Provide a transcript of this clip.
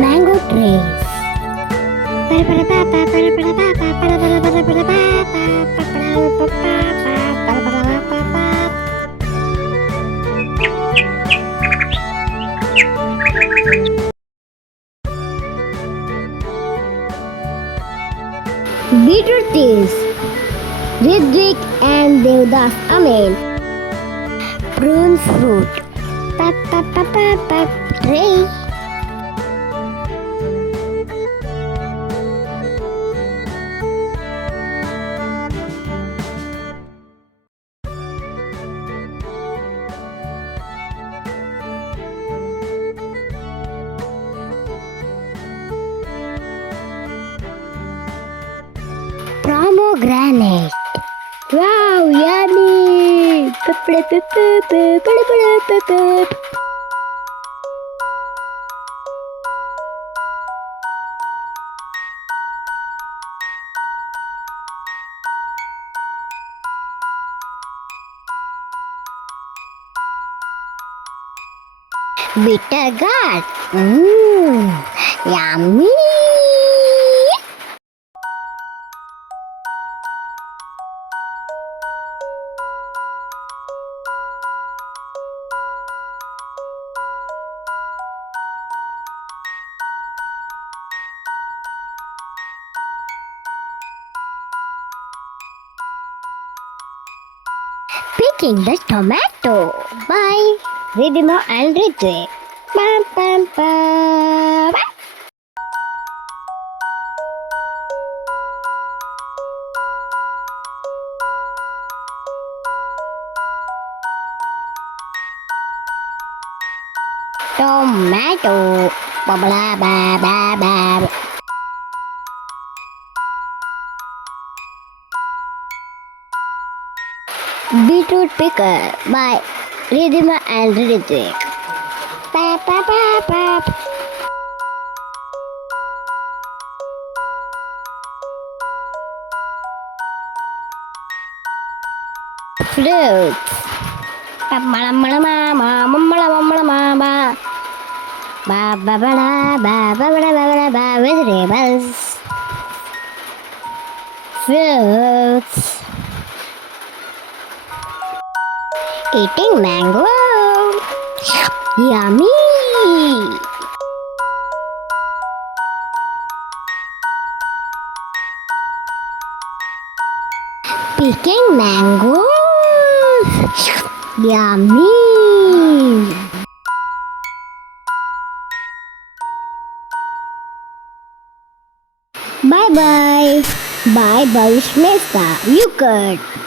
Mango trees. Bitroot trees. Ridhvik and Devdas Amen. Prune fruit. Tree. Pomegranate. Wow, yummy! Bitter gourd. Yummy! Picking the tomato by Ridhima and Ridhvik. Bam, bam, bam. Tomato. Ba ba ba ba ba. Beetroot pickle by Ridhima and Ridhvik. Pa pa pa pa. Fruits. Ba ba ba ba ba ba ba ba. Vegetables. Fruits. Eating mango. Yummy! Picking mangoes. Yummy! Bye bye. Bye bye, Smesta. You could.